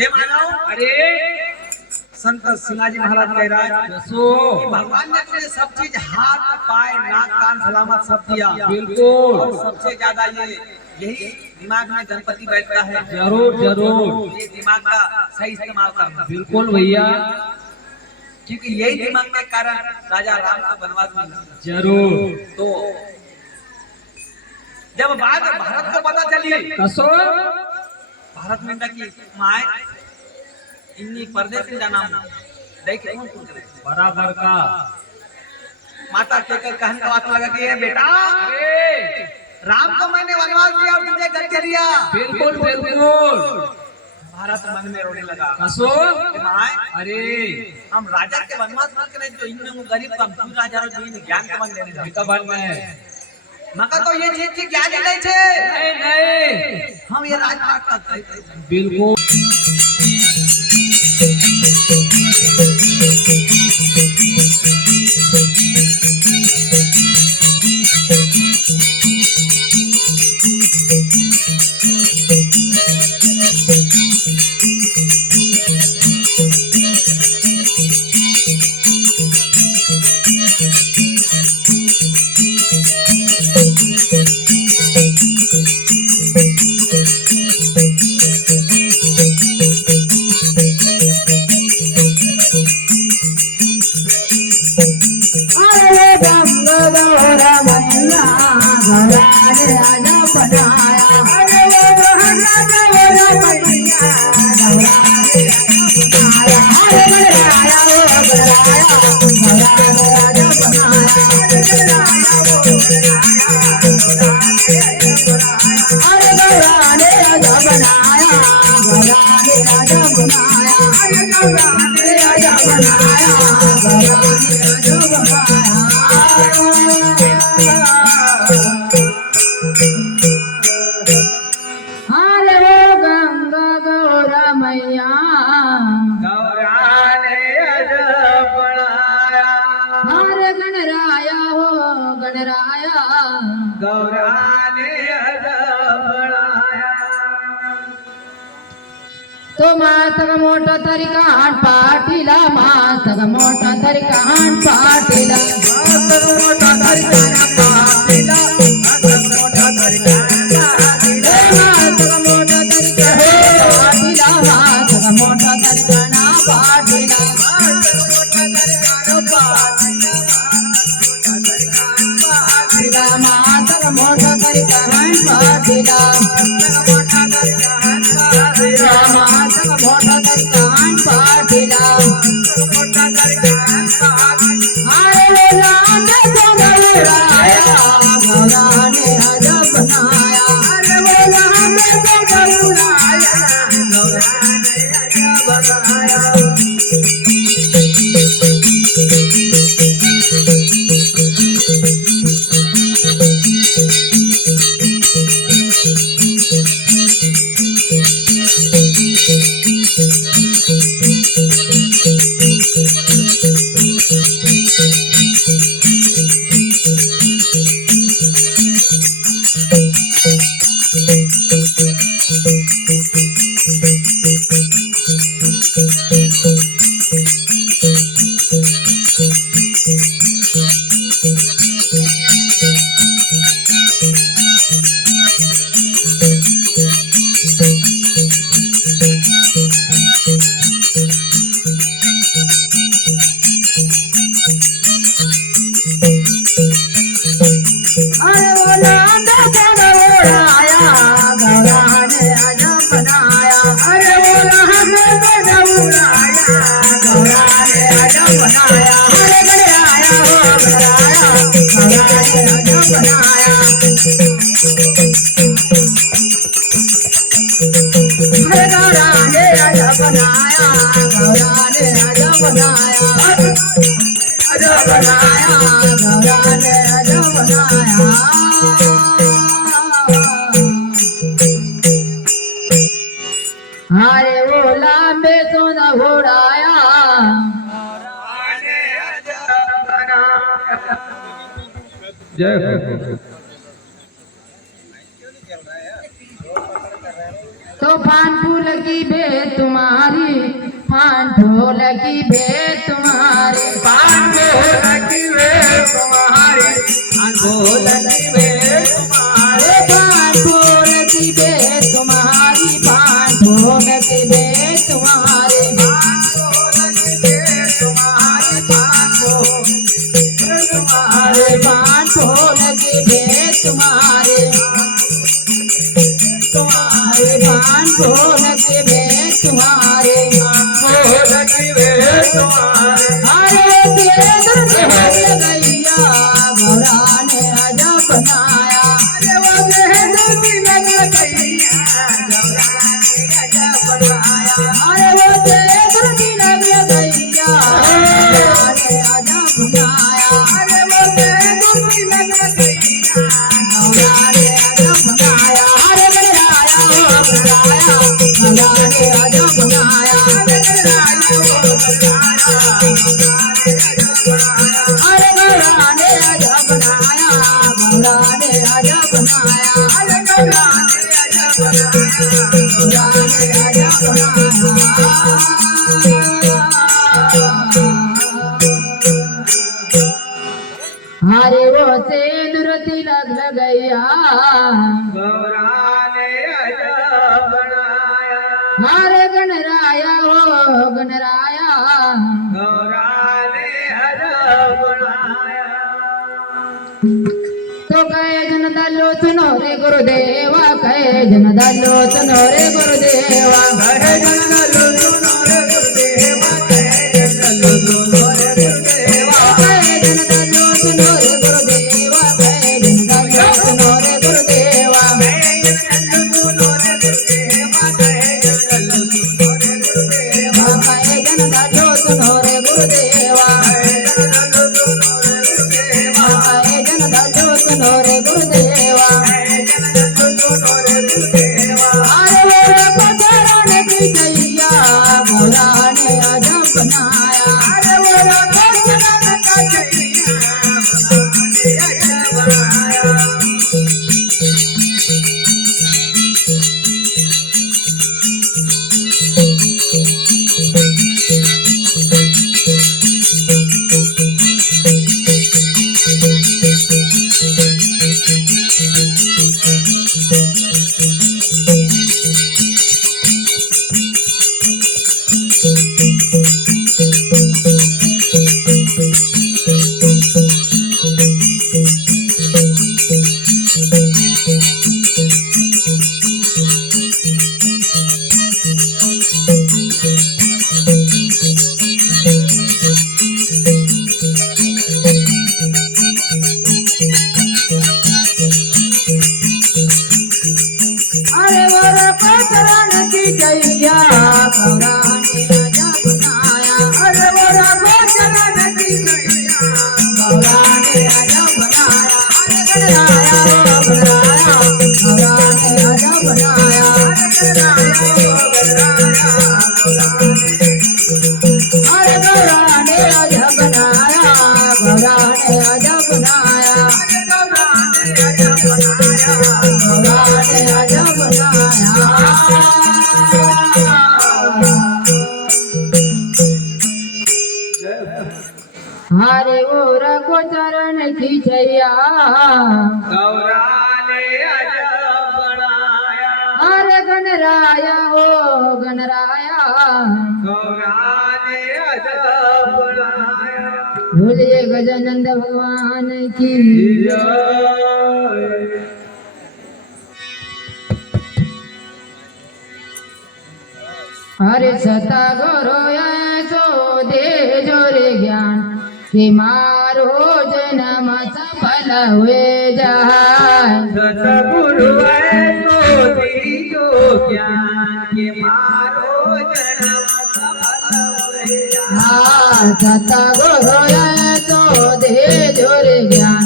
हे मानव, अरे संत सिंगाजी महाराज कह रहा है दसो भगवान ने तुझे सब चीज हाथ पाए नाक कान सलामत सब दिया, बिल्कुल और सबसे ज्यादा यही दिमाग में गणपति बैठता है। जरूर जरूर ये दिमाग का सही इस्तेमाल करना, बिल्कुल भैया क्योंकि यही दिमाग के कारण राजा राम को वनवास मिला। जरूर तो जब बात भारत को पता चली, कसो भारत में की माय इन्नी परदेश में जाना देख कौन पूछ रहे बराबर का माता कहकर कहन का बात लगा कि बेटा अरे राम को मैंने वनवास दिया और तुझे गद्य दिया। बिल्कुल बिल्कुल भारत मन में रोने लगा। कसो माय अरे हम राजा के वनवास न करें जो इनमें वो गरीब कम तू राजा रो दिन ज्ञान के मन देने जा कबन में मका तो ये चीज की ज्ञान ही नहीं छे। नहीं नहीं हम ये राजपाट का बिल्कुल तो मातग मोठा तरी कान पाटीला मातग मोठा तरी कान पाटीला मातग मोठा तरी कान पाटीला मातग मोठा तरी कान पाटीला मातग मोठा तरी कान पाटीला मातग मोठा तरी कान पाटीला मातग मोठा तरी कान पाटीला मातग मोठा तरी कान पाटीला मोठा तरी कान पाटीला मातग मोठा तरी कान पाटीला मोठा तरी कान पाटीला अरे राम गौराया गौराने अजब बनाया अरे वो राम गौराया गौराने अजब बनाया। हरे वो लांबे तो न घोड़ाया जय हो तो पान फूल की भेंट तुम्हारी, पान फूल की भेंट तुम्हारी, पान फूल की भेंट तुम्हारी, पान फूल की भेंट तुम्हारी, पान फूल की भेंट तुम्हारी, पान फूल की भेंट तुम्हारी, पान फूल की भेंट तुम्हारी, पान फूल तुम्हारे, पान फूल की भेंट तुम्हारे, तुम्हारे पान फूल की भेंट तुम्हारे, फूल की भेंट तुम्हारे, अरे तेरे गैया गौरा ने अजब बनाया, अरे वो देह की लग गैया गौरा ने अजब बनाया, अरे वो तेरे की लग गैया गौरा ने अजब बनाया, अरे वो देह की लग गैया गौरा ने अजब बनाया, अरे गौराया हो गौराया, गौरा ने अजब बनाया, अरे गौरा ने अजब बनाया, गौरा ने अजब बनाया, गौरा ने अजब बनाया। अरे वो सिंदूर तिलक लगैया, गौरा ने अजब बनाया, अरे गणराया हो गणराया, गौरा ने अजब बनाया, तो कहे जन दलो सुनो रे गुरुदेवा, कहे जन दलो सुनो रे गुरुदेवा, कहे जंगल सुनो रे गुरुदेवा, कहे जंगल सुनो रे गुरुदेवा, कहे जन दलो सुनो रे गुरुदेवा, कहे जन दलो सुनो रे गुरुदेवा, कहे जंगल सुनो रे गुरुदेवा, कहे जंगल सुनो रे गुरुदेवा, कहे जन दलो सुनो रे गुरुदेवा, कहे जंगल सुनो रे गुरुदेवा, कहे जन दलो सुनो रे गुरुदेवा, कहे जंगल सुनो रे गुरुदेवा, अरे वो चरण की जैया गौरा ने अजब बनाया, अरे वो राधा का जैया गौरा ने अजब बनाया, अरे वो चरण की जैया गौरा ने अजब बनाया, अरे वो राधा चरण की जैया गौरा ने अजब बनाया, अरे गणराया हो गणराया, गौरा ने अजब बनाया, अरे गौरा ने अजब बनाया, गौरा ने अजब बनाया, गौरा ने अजब बनाया। हरे ओर को चरण की छैया, गौरा ने अजब बनाया, हरे गणराया हो गणराया, गौरा ने अजब बनाया, भोले गजानंद भगवान की जय। हरे सता गुरु ऐसो दे जोरे ज्ञान, कि मारो जन्म सफल हुए जाए, सतगुरु ऐसो दीजो ज्ञान, के मारो जन्म सफल हुए जाए। सता गुरु ऐसो दे जोरे ज्ञान,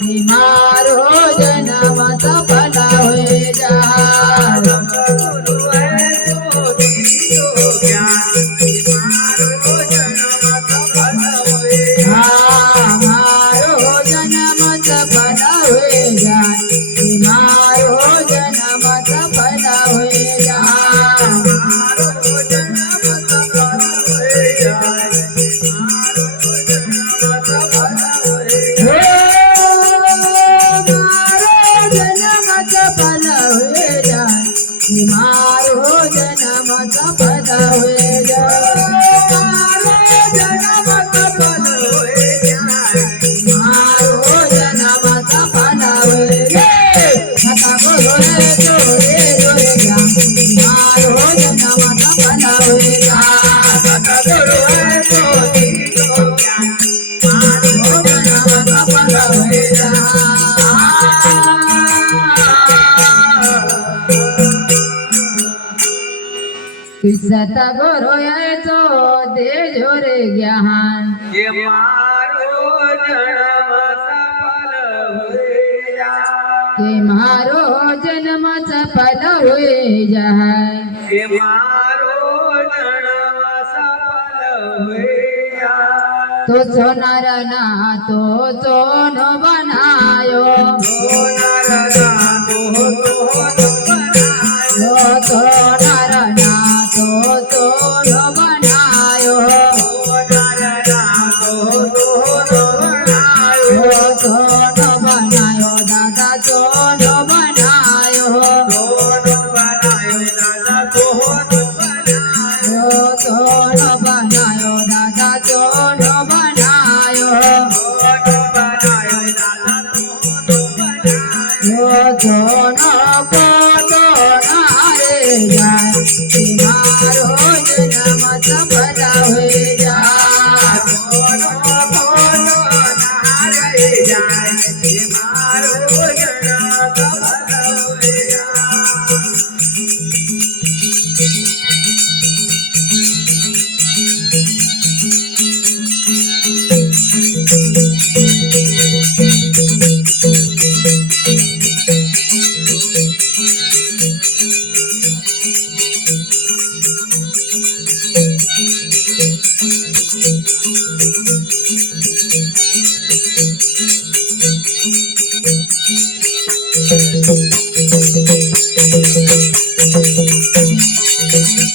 कि मारो जन्म सफल हुए जाए, सतगुरु ऐसो दीजो ज्ञान, के मारो जन्म सफल हुए जाए। मारो जन्म सफल हुए जाए, मारो जन्म सफल हुए मारो जन्म सफल हुए मारो जन्म सफल हुए जाए मारो जन्म सफल हुए सता गुरु रे जोरे जोरे ज्ञान मारो जन्म सफल हुए सतगुरु है ज्योति को ज्ञान मारो जन्म सफल हुए सता गुरु याचो दे जोरे ज्ञान ये मारो जन्म सफल हुए કે મારો જન્મ સફલ હોઈ જાય ये मारो जन्म सफल हुए તો સોનાર ના તો સોનો બનાયો सोनार तो बनायो સોનાર ના તો સોનો બનાયો सोनार तो बनायो સોનો બનાયો દાદા સોનો બનાયો सोनो बनायो दादा सोनो बनायो સોનો બનાયો દાદા સોનો બનાયો सोनो बनायो दादा सोनो बनायो સોનો કોતો ના રે જાય કે મારો જન્મ સફલ હોઈ જાય सोनो बोलो नारे जाए ये मारो जन्म सफल हुए Thank you.